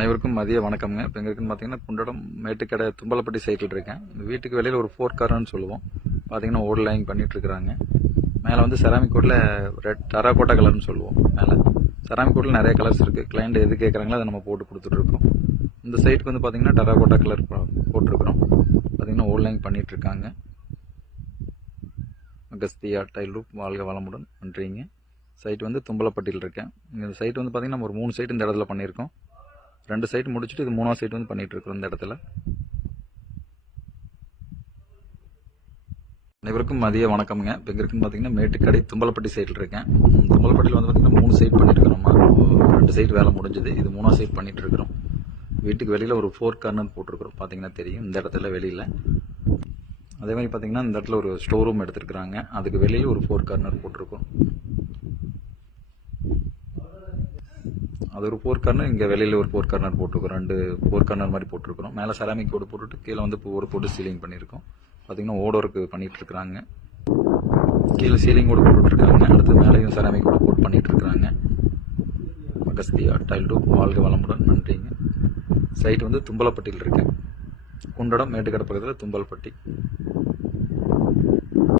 அனைவருக்கும் மதிய வணக்கம்ங்க. இப்போ எங்க இருக்குன்னு பார்த்தீங்கன்னா குண்டடம் மேட்டுக்கடை தும்பலப்பட்டி சைட்டில் இருக்கேன். இந்த வீட்டுக்கு வெளியில் ஒரு 4 கார்னர்னு சொல்லுவோம். பார்த்தீங்கன்னா ஓடு லைன் பண்ணிட்டு இருக்கிறாங்க. மேலே வந்து செராமிக் கோட்டில் ரெட் டெராகோட்டா கலர்னு சொல்லுவோம். மேலே செராமிக் கோட்டில் நிறைய கலர்ஸ் இருக்குது. கிளைண்ட் எது கேட்குறாங்களோ அதை நம்ம போட்டு கொடுத்துட்ருக்கோம். இந்த சைட்டுக்கு வந்து பார்த்தீங்கன்னா டெராகோட்டா கலர் போட்டிருக்கிறோம். பார்த்தீங்கன்னா ஓடு லைன் பண்ணிட்டு இருக்காங்க. அகஸ்தியா டைல் ரூப் வாழ்க வளமுடன். நன்றிங்க. சைட் வந்து தும்பலப்பட்டியில் இருக்கேன். இந்த சைட் வந்து பார்த்தீங்கன்னா நம்ம ஒரு 3 சைட் இந்த இடத்துல பண்ணியிருக்கோம். 2 சைட் முடிச்சுட்டு இது 3ஆவது சைட் வந்து பண்ணிட்டு இருக்கிறோம் இந்த இடத்துல. அனைவருக்கும் மதிய வணக்கம்ங்க. இப்போ எங்க இருக்குன்னு பார்த்தீங்கன்னா மேட்டுக்கடை தும்பலப்பட்டி சைட்டில் இருக்கேன். தும்பலப்பட்டியில் வந்து பார்த்தீங்கன்னா 3 சைட் பண்ணிட்டு இருக்கிறோமா. 2 சைட் வேலை முடிஞ்சது. இது 3ஆவது சைட் பண்ணிட்டு இருக்கிறோம். வீட்டுக்கு வெளியில் ஒரு 4 கார்னர் போட்டிருக்கிறோம். பார்த்தீங்கன்னா தெரியும் இந்த இடத்துல வெளியில். அதே மாதிரி பார்த்தீங்கன்னா இந்த இடத்துல ஒரு ஸ்டோர் ரூம் எடுத்துருக்குறாங்க. அதுக்கு வெளியில் ஒரு 4 கார்னர் போட்டிருக்கோம். அது ஒரு 4 கார்னர், இங்கே வெளியில் ஒரு 4 கார்னர் போட்டிருக்கோம். 2 4 கார்னர் மாதிரி போட்டிருக்கிறோம். மேலே செராமிக் ஓடு போட்டுட்டு கீழே வந்து ஓடு போட்டு சீலிங் பண்ணியிருக்கோம். பார்த்தீங்கன்னா ஓடு ஒர்க்கு பண்ணிட்டு இருக்கிறாங்க. கீழே சீலிங் ஓடு போட்டுட்ருக்காங்க. அடுத்து மேலேயும் செராமிக் ஓடு போட்டு பண்ணிட்டு இருக்கிறாங்க. அகஸ்தியா டைல் ரூப் வாழ்க வளமுடன். நன்றிங்க. சைட் வந்து தும்பலப்பட்டியில் இருக்கேன். குண்டடம் மேட்டுக்கடை பக்கத்தில் தும்பலப்பட்டி.